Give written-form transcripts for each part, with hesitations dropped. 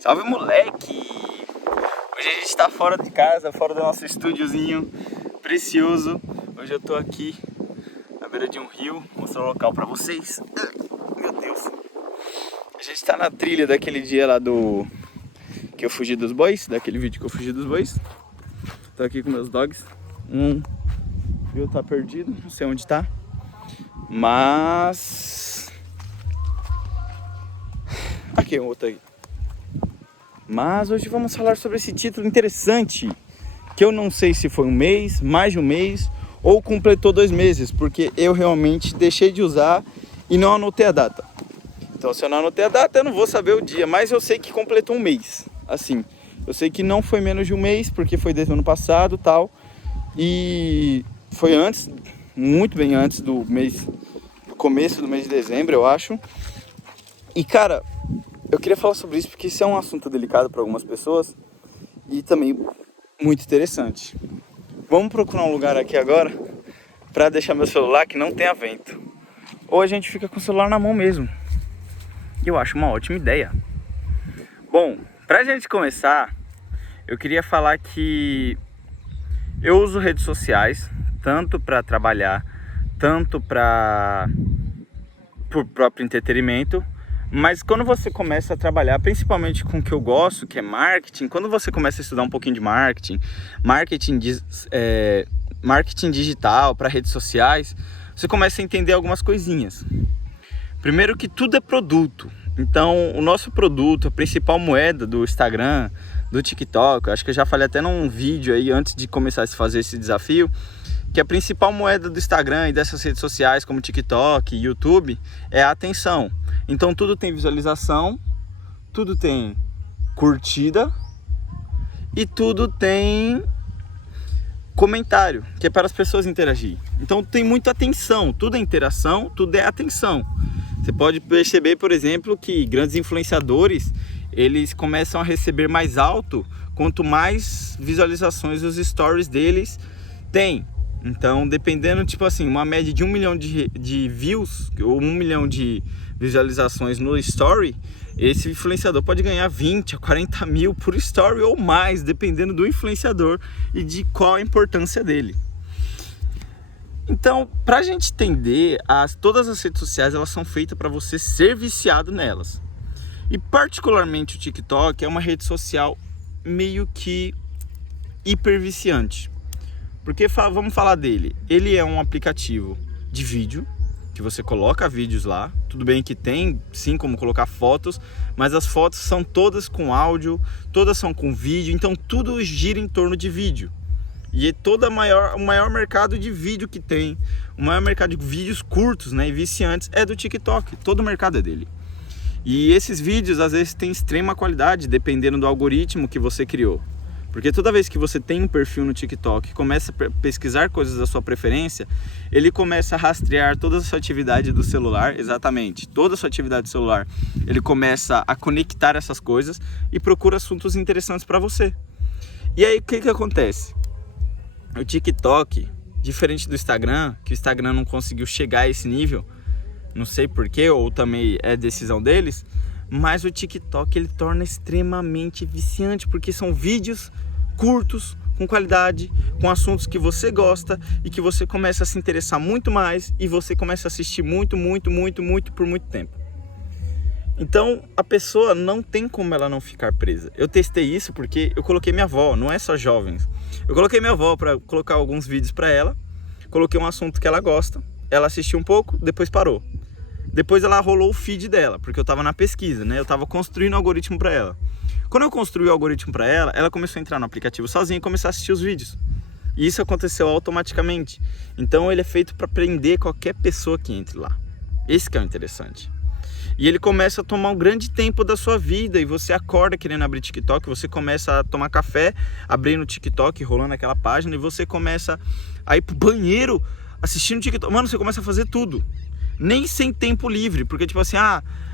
Salve, moleque! Hoje a gente tá fora de casa, fora do nosso estúdiozinho precioso. Hoje eu tô aqui na beira de um rio, vou mostrar o local pra vocês. Meu Deus! A gente tá na trilha daquele dia lá que eu fugi dos bois, daquele vídeo que eu fugi dos bois. Tô aqui com meus dogs. Viu, tá perdido, não sei onde tá. Mas... aqui, um outro aí. Mas hoje vamos falar sobre esse título interessante, que eu não sei se foi um mês, mais de um mês, ou completou 2 meses, porque eu realmente deixei de usar e não anotei a data. Então, se eu não anotei a data, eu não vou saber o dia, mas eu sei que completou um mês. Assim, eu sei que não foi menos de um mês, porque foi desde o ano passado e tal, e foi antes, muito bem antes do mês, do começo do mês de dezembro, eu acho. E cara, eu queria falar sobre isso porque isso é um assunto delicado para algumas pessoas e também muito interessante. Vamos procurar um lugar aqui agora para deixar meu celular que não tenha vento. Ou a gente fica com o celular na mão mesmo. Eu acho uma ótima ideia. Bom, pra gente começar, eu queria falar que eu uso redes sociais tanto para trabalhar, tanto para o próprio entretenimento. Mas quando você começa a trabalhar, principalmente com o que eu gosto, que é marketing, quando você começa a estudar um pouquinho de marketing digital para redes sociais, você começa a entender algumas coisinhas. Primeiro que tudo é produto. Então, o nosso produto, a principal moeda do Instagram, do TikTok, acho que eu já falei até num vídeo aí antes de começar a fazer esse desafio, que a principal moeda do Instagram e dessas redes sociais como TikTok e YouTube é a atenção. Então tudo tem visualização, tudo tem curtida e tudo tem comentário, que é para as pessoas interagir. Então tem muita atenção, tudo é interação, tudo é atenção. Você pode perceber, por exemplo, que grandes influenciadores, eles começam a receber mais alto quanto mais visualizações os stories deles têm. Então, dependendo, tipo assim, uma média de 1 milhão de views ou 1 milhão de visualizações no story, esse influenciador pode ganhar 20 a 40 mil por story ou mais, dependendo do influenciador e de qual a importância dele. Então, pra gente entender, todas as redes sociais, elas são feitas para você ser viciado nelas. E particularmente o TikTok é uma rede social meio que hiper viciante. Porque vamos falar dele, ele é um aplicativo de vídeo, que você coloca vídeos lá, tudo bem que tem sim como colocar fotos, mas as fotos são todas com áudio, todas são com vídeo, então tudo gira em torno de vídeo. E é o maior mercado de vídeo que tem, o maior mercado de vídeos curtos, né, e viciantes é do TikTok, todo o mercado é dele. E esses vídeos às vezes têm extrema qualidade, dependendo do algoritmo que você criou. Porque toda vez que você tem um perfil no TikTok e começa a pesquisar coisas da sua preferência, ele começa a rastrear toda a sua atividade do celular, exatamente, toda a sua atividade do celular. Ele começa a conectar essas coisas e procura assuntos interessantes para você. E aí o que acontece? O TikTok, diferente do Instagram, que o Instagram não conseguiu chegar a esse nível, não sei porquê, ou também é decisão deles, mas o TikTok ele torna extremamente viciante, porque são vídeos curtos, com qualidade, com assuntos que você gosta e que você começa a se interessar muito mais e você começa a assistir muito por muito tempo. Então a pessoa não tem como ela não ficar presa. Eu testei isso porque eu coloquei minha avó, não é só jovens. Eu coloquei minha avó para colocar alguns vídeos para ela, coloquei um assunto que ela gosta, ela assistiu um pouco, depois parou. Depois ela rolou o feed dela, porque eu tava na pesquisa, né? Eu tava construindo o algoritmo para ela. Quando eu construí o algoritmo para ela, ela começou a entrar no aplicativo sozinha e começar a assistir os vídeos. E isso aconteceu automaticamente. Então ele é feito para prender qualquer pessoa que entre lá. Esse que é o interessante. E ele começa a tomar um grande tempo da sua vida e você acorda querendo abrir TikTok, você começa a tomar café, abrindo o TikTok, rolando aquela página e você começa a ir pro banheiro assistindo TikTok. Mano, você começa a fazer tudo. Nem sem tempo livre, porque tipo assim,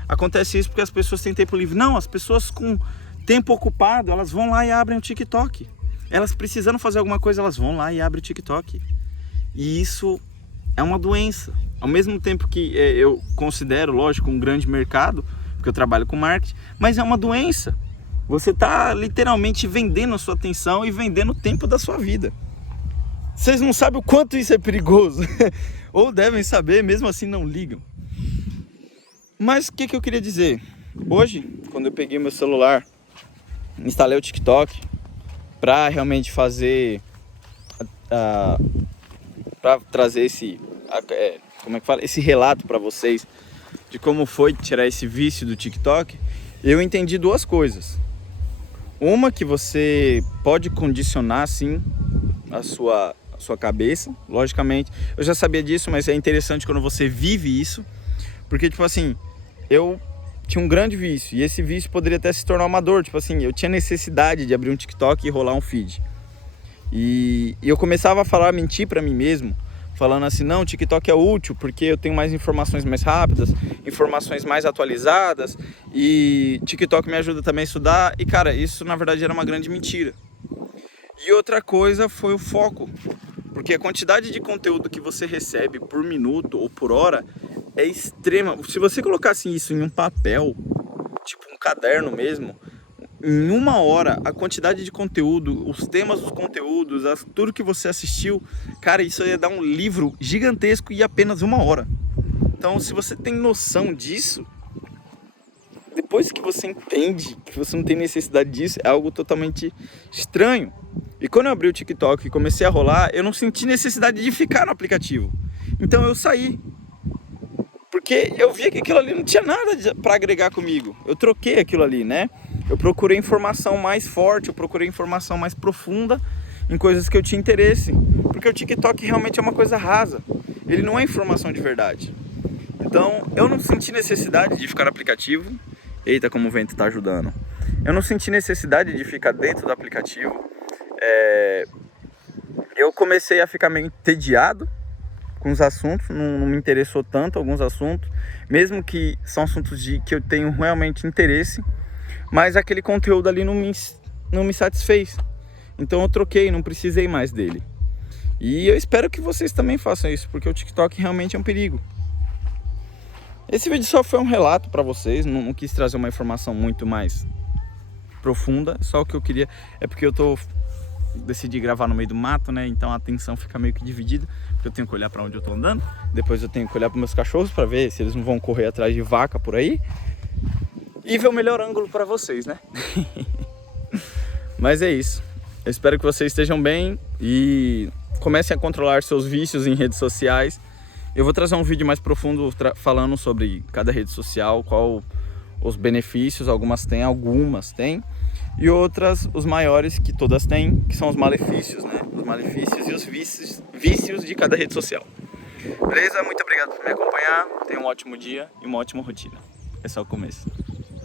acontece isso porque as pessoas têm tempo livre. Não, as pessoas com tempo ocupado, elas vão lá e abrem o TikTok. Elas precisando fazer alguma coisa, elas vão lá e abrem o TikTok. E isso é uma doença. Ao mesmo tempo que eu considero, lógico, um grande mercado, porque eu trabalho com marketing, mas é uma doença. Você está literalmente vendendo a sua atenção e vendendo o tempo da sua vida. Vocês não sabem o quanto isso é perigoso. Ou devem saber, mesmo assim não ligam. Mas o que eu queria dizer? Hoje, quando eu peguei meu celular, instalei o TikTok para realmente fazer... para trazer esse... como é que fala? Esse relato para vocês de como foi tirar esse vício do TikTok, eu entendi duas coisas. Uma, que você pode condicionar sim a sua cabeça, logicamente. Eu já sabia disso, mas é interessante quando você vive isso, porque tipo assim, eu tinha um grande vício e esse vício poderia até se tornar uma dor. Tipo assim, eu tinha necessidade de abrir um TikTok e rolar um feed. E eu começava a falar, mentir para mim mesmo, falando assim, não, o TikTok é útil porque eu tenho mais informações mais rápidas, informações mais atualizadas, e TikTok me ajuda também a estudar. E cara, isso na verdade era uma grande mentira. E outra coisa foi o foco, porque a quantidade de conteúdo que você recebe por minuto ou por hora é extrema. Se você colocasse isso em um papel, tipo um caderno mesmo, em uma hora, a quantidade de conteúdo, os temas dos conteúdos, tudo que você assistiu, cara, isso ia dar um livro gigantesco em apenas uma hora. Então, se você tem noção disso, depois que você entende que você não tem necessidade disso, é algo totalmente estranho. E quando eu abri o TikTok e comecei a rolar, eu não senti necessidade de ficar no aplicativo. Então eu saí. Porque eu via que aquilo ali não tinha nada para agregar comigo. Eu troquei aquilo ali, né? Eu procurei informação mais forte, eu procurei informação mais profunda em coisas que eu tinha interesse. Porque o TikTok realmente é uma coisa rasa. Ele não é informação de verdade. Então eu não senti necessidade de ficar no aplicativo. Eita, como o vento tá ajudando. Eu não senti necessidade de ficar dentro do aplicativo. Eu comecei a ficar meio entediado com os assuntos, não me interessou tanto alguns assuntos, mesmo que são assuntos que eu tenho realmente interesse, mas aquele conteúdo ali não me satisfez. Então eu troquei, não precisei mais dele. E eu espero que vocês também façam isso, porque o TikTok realmente é um perigo. Esse vídeo só foi um relato para vocês, não quis trazer uma informação muito mais profunda, só o que eu queria é porque decidi gravar no meio do mato, né? Então a atenção fica meio que dividida, porque eu tenho que olhar para onde eu tô andando, depois eu tenho que olhar para meus cachorros para ver se eles não vão correr atrás de vaca por aí e ver o melhor ângulo para vocês, né? Mas é isso. Eu espero que vocês estejam bem e comecem a controlar seus vícios em redes sociais. Eu vou trazer um vídeo mais profundo falando sobre cada rede social, qual os benefícios, algumas têm, e outras, os maiores que todas têm, que são os malefícios, né? Os malefícios e os vícios de cada rede social. Beleza? Muito obrigado por me acompanhar. Tenha um ótimo dia e uma ótima rotina. É só o começo.